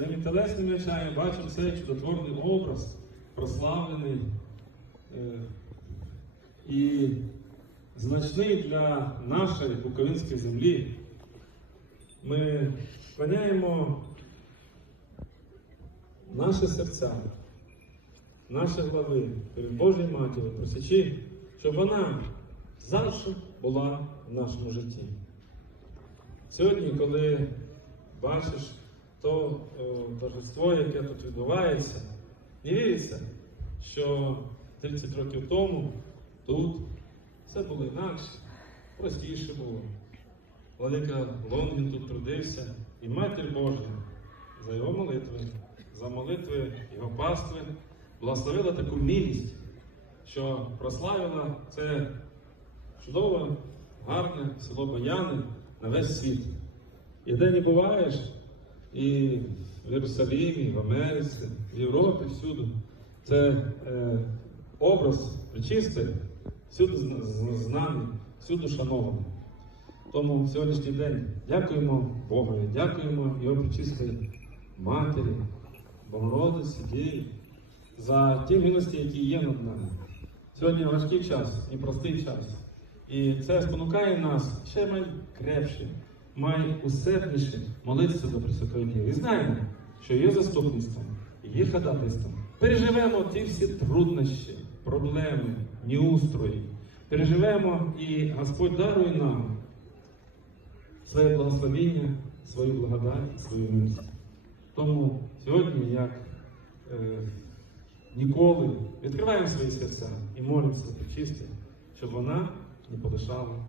своїми телесними очами бачив цей чудотворний образ, прославлений е, і значний для нашої української землі. Ми склоняємо наші серця, наші глави перед Божою Матір'ю, просячи, щоб вона завжди була в нашому житті. Сьогодні, коли бачиш то о, торжество, яке тут відбувається, не віриться, що 30 років тому тут все було інакше, простіше було. Владика Лонгін тут трудився, і Матір Божа за його молитви, за молитви його пастви благословила таку милість, що прославила це чудове, гарне село Баяни на весь світ. І де не буваєш, і в Єрусалимі, і в Америці, в Європі, всюди. Це е, образ причистий, всюди знаний, всюди шанований. Тому сьогоднішній день дякуємо Богові, дякуємо Його причистій Матері, Богородиці, Дії, за ті милості, які є над нами. Сьогодні важкий час, непростий час. І це спонукає нас ще май крепше, май усердніше молитися до Пресвятої Діви. І знаємо, що є заступництвом, є ходатайством. Переживемо ті всі труднощі, проблеми, неустрої. Переживемо і Господь дарує нам своє благословіння, свою благодать, свою милість. Тому сьогодні, як е, ніколи, відкриваємо свої серця і молимося причисти, щоб вона не полишала